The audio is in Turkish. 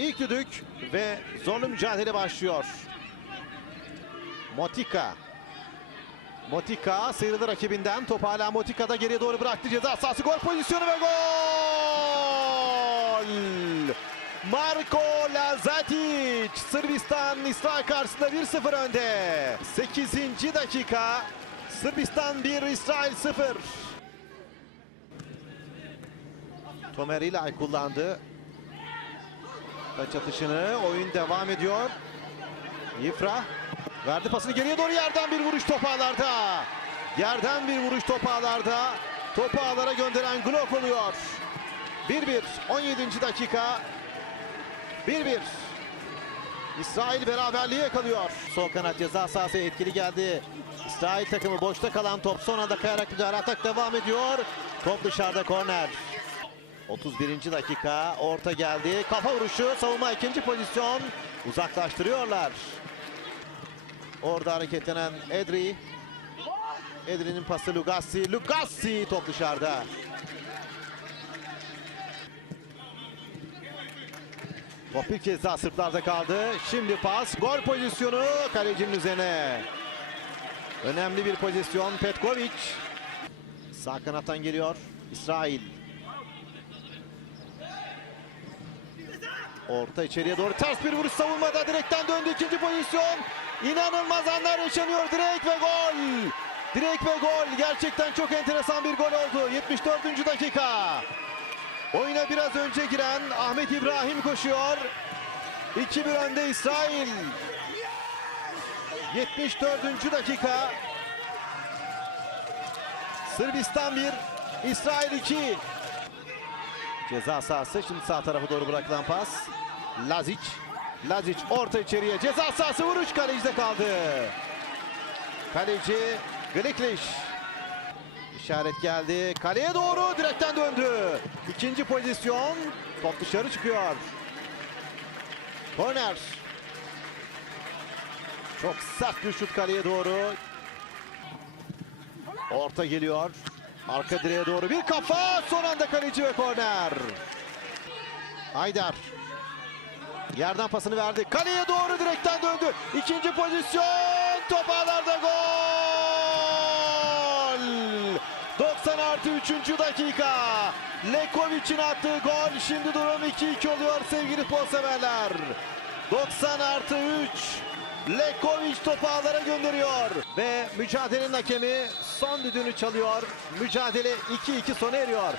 İlk düdük ve zorlu mücadele başlıyor. Motika. Motika sıyrıldı rakibinden. Top hala Motika'da geriye doğru bıraktı. Ceza sahası gol pozisyonu ve gol! Marko Lazatic. Sırbistan İsrail karşısında 1-0 önde. 8. dakika. Sırbistan 1, İsrail 0. Tomer İlay kullandı. Taç atışını. Oyun devam ediyor. Yifra verdi pasını geriye doğru yerden bir vuruş top ağlarda. Yerden bir vuruş top ağlarda. Topu ağlara gönderen Glock oluyor. 1-1 17. dakika. 1-1. İsrail beraberliği yakalıyor. Sol kanat ceza sahası etkili geldi. İsrail takımı boşta kalan top son anda kayarak müdahale atak devam ediyor. Top dışarıda korner. 31. dakika orta geldi. Kafa vuruşu savunma ikinci pozisyon. Uzaklaştırıyorlar. Orada hareketlenen Edri. Edri'nin pası Lugassi. Lugassi top dışarıda. Top bir kez daha Sırplarda kaldı. Şimdi pas. Gol pozisyonu kalecinin üzerine. Önemli bir pozisyon. Petkovic. Sağ kanattan geliyor. İsrail. Orta içeriye doğru ters bir vuruş savunmada direkten döndü ikinci pozisyon. İnanılmaz anlar yaşanıyor direkt ve gol. Direkt ve gol. Gerçekten çok enteresan bir gol oldu. 74. dakika. Oyuna biraz önce giren Ahmet İbrahim koşuyor. 2-1 önde İsrail. 74. dakika. Sırbistan 1, İsrail 2. Ceza sahası şimdi sağ tarafa doğru bırakılan pas. Lazic. Lazic orta içeriye ceza sahası vuruş kalecide kaldı. Kaleci Glikliş. İşaret geldi. Kaleye doğru direkten döndü. İkinci pozisyon. Top dışarı çıkıyor. Korner. Çok sert bir şut kaleye doğru. Orta geliyor. Arka direğe doğru bir kafa. Son anda kaleci ve korner. Haydar. Yerden pasını verdi. Kaleye doğru direkten döndü. İkinci pozisyon. Top ağlarda gol. 90 artı 3. dakika. Lekovic'in attığı gol. Şimdi durum 2-2 oluyor sevgili futbol severler. 90 artı 3. Lekovic topu ağlara gönderiyor. Ve mücadelenin hakemi son düdüğünü çalıyor. Mücadele 2-2 sona eriyor.